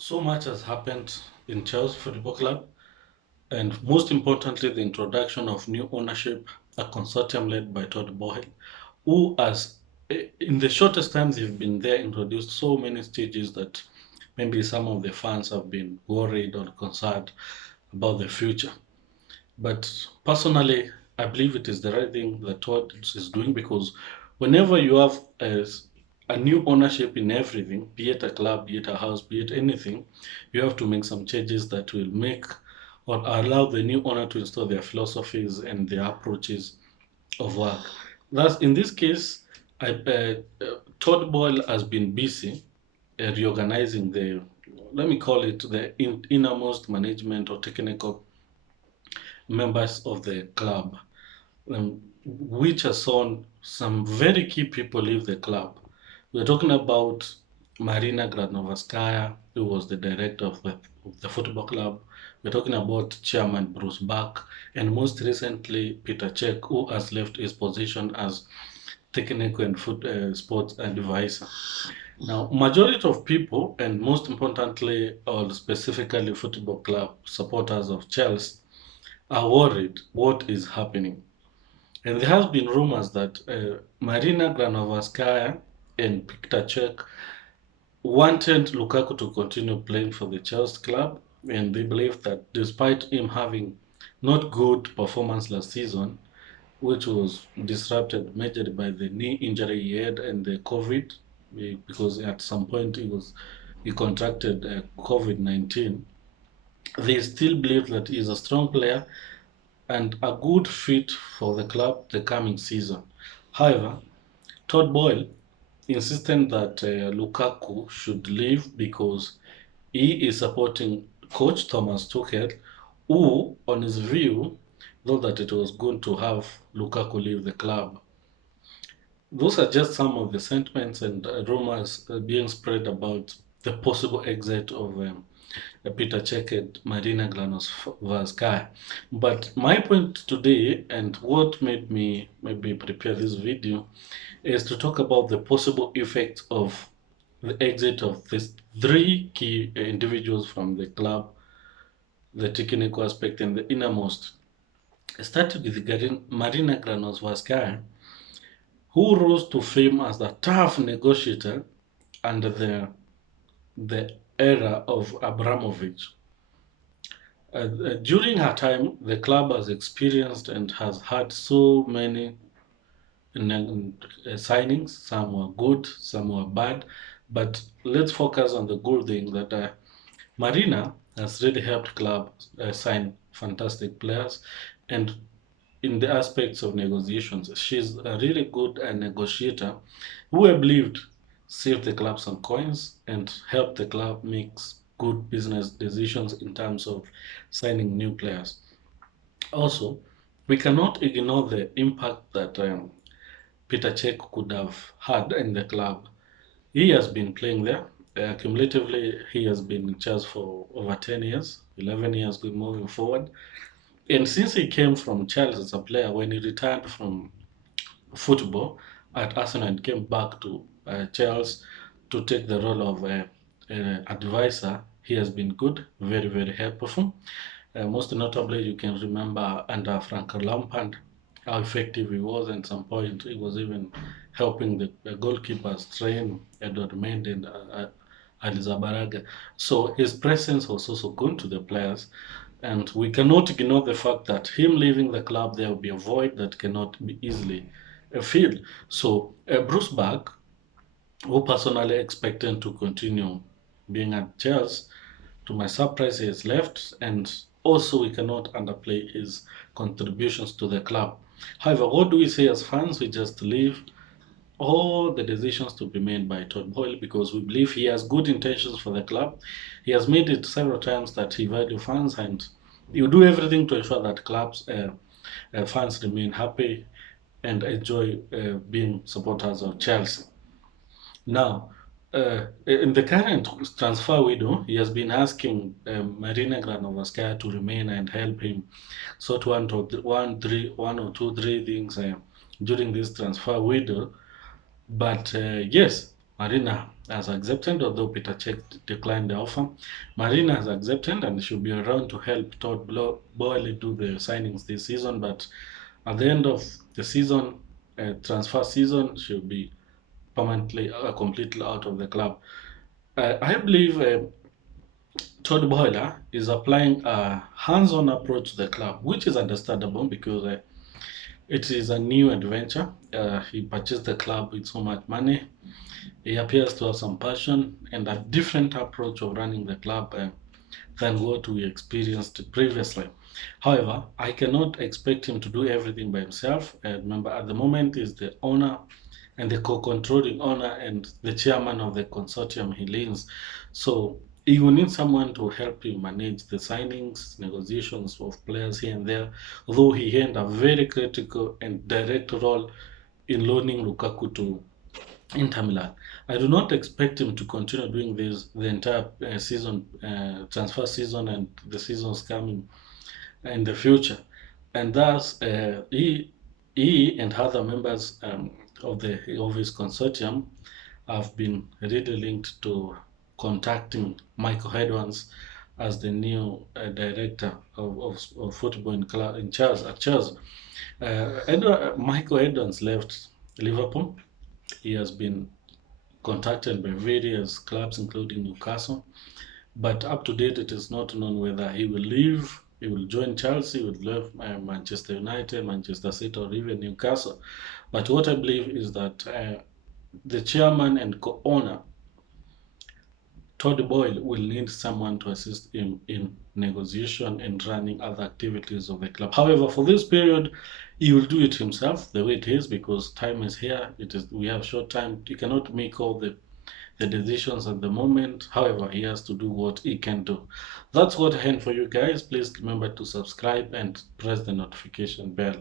So much has happened in Chelsea Football Club, and most importantly, the introduction of new ownership, a consortium led by Todd Boehly, who has, in the shortest time they've been there, introduced so many stages that maybe some of the fans have been worried or concerned about the future. But personally, I believe it is the right thing that Todd is doing because whenever you have a new ownership in everything, be it a club, be it a house, be it anything, you have to make some changes that will make or allow the new owner to install their philosophies and their approaches of work. Thus, in this case, Todd Boyle has been busy reorganizing let me call it the innermost management or technical members of the club, which has shown some very key people leave the club. We're talking about Marina Granovskaia, who was the director of the football club. We're talking about Chairman Bruce Buck, and most recently Petr Cec, who has left his position as technical and sports advisor. Now, majority of people, and most importantly, or specifically football club supporters of Chelsea, are worried what is happening. And there has been rumors that Marina Granovskaia and Petr Cech wanted Lukaku to continue playing for the Chelsea club, and they believe that despite him having not good performance last season, which was disrupted majorly by the knee injury he had and the COVID, because at some point he contracted COVID-19. They still believe that he's a strong player and a good fit for the club the coming season. However, Todd Boyle insisted that Lukaku should leave because he is supporting coach Thomas Tuchel, who, on his view, thought that it was good to have Lukaku leave the club. Those are just some of the sentiments and rumors being spread about the possible exit of Petr Cech and Marina Granovskaia. But my point today, and what made me maybe prepare this video, is to talk about the possible effects of the exit of these three key individuals from the club, the technical aspect, and the innermost. I started with Marina Granovskaia, who rose to fame as a tough negotiator under the era of Abramovich. During her time, the club has experienced and has had so many signings. Some were good, some were bad. But let's focus on the good thing that Marina has really helped club sign fantastic players, and in the aspects of negotiations, she's a really good negotiator who I believed saved the club some coins and helped the club make good business decisions in terms of signing new players. Also, we cannot ignore the impact that Petr Cech could have had in the club. He has been playing there. Cumulatively, he has been in charge for over 10 years, 11 years moving forward. And since he came from Chelsea as a player, when he retired from football at Arsenal and came back to Chelsea to take the role of advisor, he has been good, very, very helpful. Most notably, you can remember under Frank Lampard how effective he was. At some point, he was even helping the goalkeepers train Edward Mendy and Alizabaraga. So his presence was also good to the players. And we cannot ignore the fact that him leaving the club, there will be a void that cannot be easily filled. So Bruce Buck, who personally expected to continue being at Chelsea, to my surprise, he has left, and also we cannot underplay his contributions to the club. However, what do we say as fans? We just leave all the decisions to be made by Todd Boyle because we believe he has good intentions for the club. He has made it several times that he values fans and he will do everything to ensure that clubs fans remain happy and enjoy being supporters of Chelsea. Now, in the current transfer window, he has been asking Marina Granovskaia to remain and help him sort one or two, three things during this transfer window. But yes, Marina has accepted, although Petr Cec declined the offer. Marina has accepted and she'll be around to help Todd Boehly do the signings this season. But at the end of the season, transfer season, she'll be permanently, completely out of the club. I believe Todd Boehly is applying a hands-on approach to the club, which is understandable because it is a new adventure. He purchased the club with so much money. He appears to have some passion and a different approach of running the club than what we experienced previously. However, I cannot expect him to do everything by himself. Remember, at the moment, he's the owner and the co-controlling owner and the chairman of the consortium he leads. So he will need someone to help him manage the signings, negotiations of players here and there, although he had a very critical and direct role in loaning Lukaku to Inter Milan. I do not expect him to continue doing this the entire season, transfer season, and the seasons coming in the future. And thus, he and other members of his consortium have been really linked to contacting Michael Edwards as the new director of football in Chelsea. At Chelsea, Michael Edwards left Liverpool. He has been contacted by various clubs, including Newcastle, but up to date, it is not known whether he will leave. He will join Chelsea, he will leave Manchester United, Manchester City, or even Newcastle. But what I believe is that the chairman and co-owner, Todd Boehly, will need someone to assist him in negotiation and running other activities of the club. However, for this period, he will do it himself the way it is because time is here. We have short time. He cannot make all the decisions at the moment. However, he has to do what he can do. That's what I had for you guys. Please remember to subscribe and press the notification bell.